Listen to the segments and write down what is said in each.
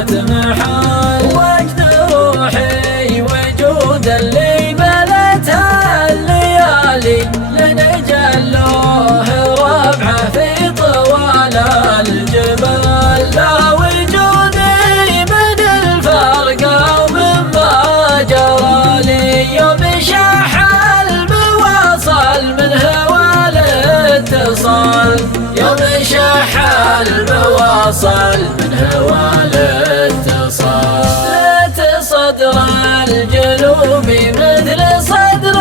تمحل، وجد روحي وجود اللي بلتها الليالي لنجلوه ربعه في طوال الجبال. لا وجودي من الفرق او مما جرى لي يوم شاح البواصل من هوى الاتصال، يوم شاح البواصل من هوى الاتصال. ليت صدر الجنوبي مثل صدر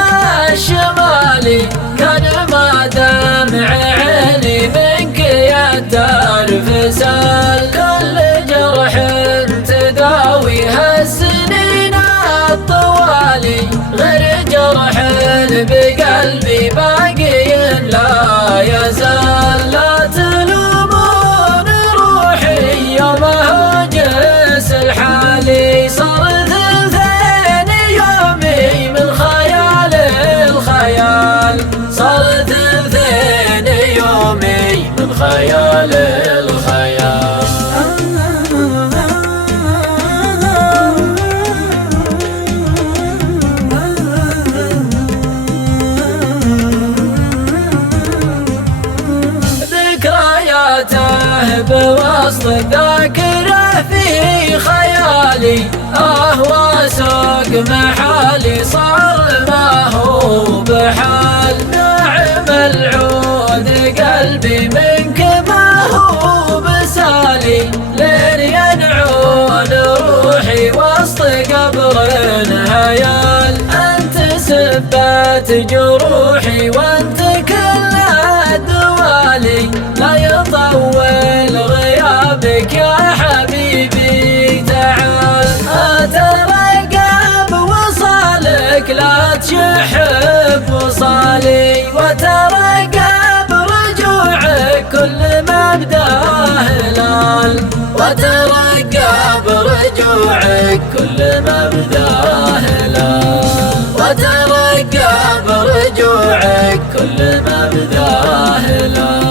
الشمالي، كان ما دمع عيني منك يدار سال. كل جرح تداويها السنين الطوالي، غير جرح بقلبي باقي لا يزال. لا تلومون روحي يوم هجس الحالي، صار ثلثين يومي من خيال الخيال، صار ثلثين يومي من خيال الخيال. ذكرياته بوسط ذاكره في خيالي، وسوق محالي صار ما هو بحال. نعم العود قلبي منك ما هو بسالي، لين ينعون روحي وسط قبر هيال. انت سبت جروحي وانت كل الدوالي، لا يطول غيابك يا حبيبي تعال. اترقب وصالك لا تشح بوصالي، وترقب رجوعك كل ما بدا هلال، وترقب رجوعك كل ما بدا هلال، وترقب رجوعك كل ما بدا هلال.